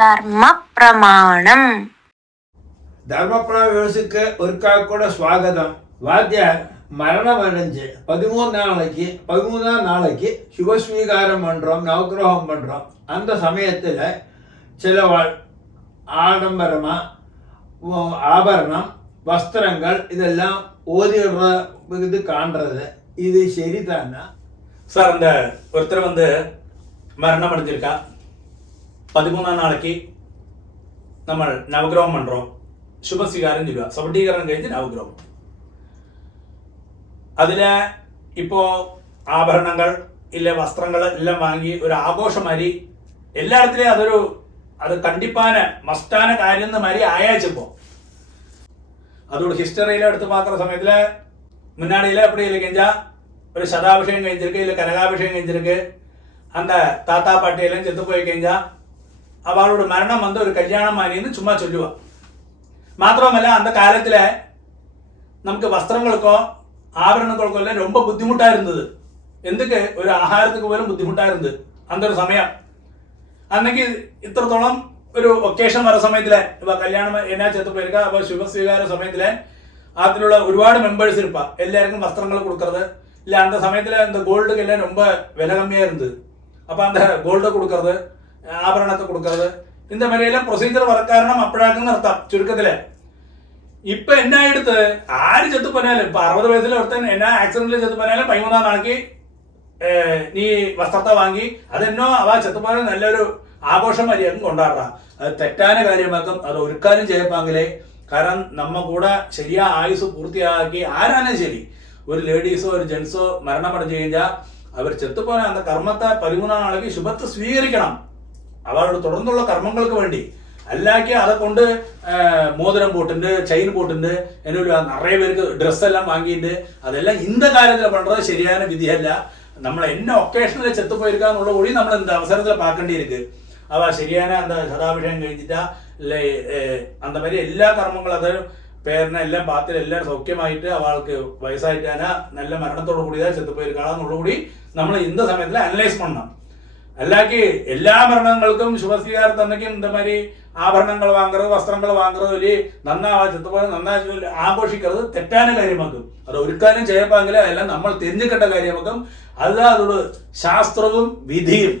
ധർമ്മപ്രമാണം. ധർമ്മപ്രമാണ വ്യവസ്ഥയ്ക്ക് ഒരിക്കൽ കൂടെ സ്വാഗതം. വാദ്യാർ மரணமடைஞ்சு 13ஆம் நாளைக்கு சுபஸ்வீகாரம் பண்ணுறோம், நவகிரகம் பண்ணுறோம். அந்த சமயத்தில் சில ஆடம்பரமாக ஆபரணம், வஸ்திரங்கள் இதெல்லாம் ஓதிடுற இது காண்றது, இது சரிதானா சார்? அந்த ஒருத்தர் மரணம் அடைஞ்சிருக்கா, 13ஆம் நாளைக்கு நம்ம நவகிரகம் பண்ணுறோம், சுபஸ்வீகாரம் சொல்லுவா, சபடீகரணம் கழிஞ்சு நவகிரகம். അതിന് ഇപ്പോൾ ആഭരണങ്ങൾ ഇല്ല വസ്ത്രങ്ങൾ എല്ലാം വാങ്ങി ഒരു ആഘോഷം മാതിരി എല്ലായിടത്തിലും അത് കണ്ടിപ്പാന മസ്റ്റാന കാര്യം മാതിരി ആയാച്ചപ്പോൾ அதோட ஹிஸ்டரியில் எடுத்து பார்க்குற சமயத்தில் முன்னாடியில் எப்படி இல்லை கெஞ்சா ஒரு சதாபிஷேகம் கழிஞ்சிருக்கு, இல்லை கனகாபிஷேகம் கழிஞ்சிருக்கு, அந்த தாத்தா பாட்டியெல்லாம் செத்து போய் கெஞ்சா அவளோட மரணம் ஒரு கல்யாணம் மாதிரின்னு சும்மா சொல்லுவாள். മാത്രമല്ല அந்த காலத்தில் നമുക്ക് വസ്ത്രങ്ങൾക്കോ ആഭരണങ്ങൾക്കോ എല്ലാം ரொம்ப ബുദ്ധിമുട്ടാ ഇരുന്നത്. എന്തൊക്കെ ഒരു ആഹാരത്തിക്ക് പോലും ബുദ്ധിമുട്ടാ ഇരുന്നത് അന്നൊരു സമയം. അന്നെങ്കിൽ ഇത്രത്തോളം ഒരു ഒക്കേഷൻ വர സമയത്തിലെ ഇപ്പൊ കല്യാണം എന്നാ ചെത്ത് പോയിരിക്ക, അപ്പൊ ശുഭസ്വീകാര സമയത്തിലെ അതിലുള്ള ഒരുപാട് മെമ്പേഴ്സ് இருப்பா, എല്ലാവർക്കും വസ്ത്രങ്ങൾ കൊടുക്കறது இல்ல. அந்த சமயத்துல இந்த கோல்டுக்கு எல்லாம் ரொம்ப விலை கம்மியா இருந்தது. அப்ப அந்த கோல்டு கொடுக்கறது, ஆபரணத்தை கொடுக்கறது, இந்த மாதிரி எல்லாம் ப்ரொசீஜர் வர காரணம் அப்படாக்குன்னு அர்த்தம் ചുരുക്കത്തില്. ഇപ്പൊ എന്നാ എടുത്ത് ആര് ചെത്ത് പോനാലും ഇപ്പൊ 60 വയസ്സിൽ ഒരുത്തൻ എന്നാ ആക്സിഡന്റിൽ ചെത്ത് പോനാലും 13ആം നാளைക്ക് നീ വസ്ത്രത്തെ വാങ്ങി അതെന്നോ അവ ചെത്ത് പോയാൽ നല്ലൊരു ആഘോഷം വരെയാക്കും കൊണ്ടാടാം. അത് തെറ്റാന കാര്യമാക്കും. അത് ഒരുക്കാനും ചെയ്യപ്പാങ്കിലേ. കാരണം നമ്മ കൂടെ ശരിയാ ആയുസ് പൂർത്തിയാക്കി ആരാനും ശരി ഒരു ലേഡീസോ ഒരു ജെൻസോ മരണമടഞ്ഞു കഴിഞ്ഞാൽ അവർ ചെത്തുപോന അന്ന കർമ്മത്തെ 13ആം നാளைക്ക് ശുഭത്തെ സ്വീകരിക്കണം അവരുടെ തുടർന്നുള്ള കർമ്മങ്ങൾക്ക് വേണ്ടി. അല്ലാക്കി அதை കൊണ്ട് മോതിരം போட்டுண்டு செயின் போட்டுண்டு എന്നൊരു நிறைய പേർക്ക് ഡ്രസ്സെല്ലാം വാങ്ങിയിട്ട് അതെല്ലാം இந்த കാര്യത്തിൽ പண்றது ശരിயான വിധിയല്ല. നമ്മൾ എന്നെ ഒക്കേഷനിൽ ചെത്തു പോയിരിക്കാന്നുള്ള കൂടി നമ്മൾ இந்த അവസരത്തിൽ பார்க்கண்டியிருக்கு. അവ ശരിயான அந்த சதாபிஷேகம் കഴിച്ചിട്ടാ இல்லை அந்த மாதிரி എല്ലാ കർമ്മങ്ങളും അത് പേരിനെ എല്ലാം പാത്തിൽ എല്ലാവരും സൗഖ്യമായിട്ട് അവൾക്ക് വയസ്സായിട്ടാണ് നല്ല മരണത്തോടു കൂടിയതാ ചെത്തു പോയിരിക്കാന്നുള്ള കൂടി നമ്മൾ இந்த സമയത്തിൽ അനലൈസ് பண்ணണം. അല്ലാക്കി എല്ലാ മരണങ്ങൾക്കും ശുഭസ്വീകാരത്തന്നയ്ക്കും இந்த மாதிரி ആഭരണങ്ങൾ വാങ്ങുന്നത്, വസ്ത്രങ്ങൾ വാങ്ങുന്നത്, വലിയ നന്നാവാ ചെത്തുപോലെ നന്നായി ആഘോഷിക്കുന്നത് തെറ്റാന കാര്യമാക്കും. അത് ഒരുക്കാനും ചെയ്യപ്പാങ്കിൽ അതെല്ലാം നമ്മൾ തിരിഞ്ഞു കെട്ട കാര്യമാക്കും. അത് അതോട് ശാസ്ത്രവും വിധിയും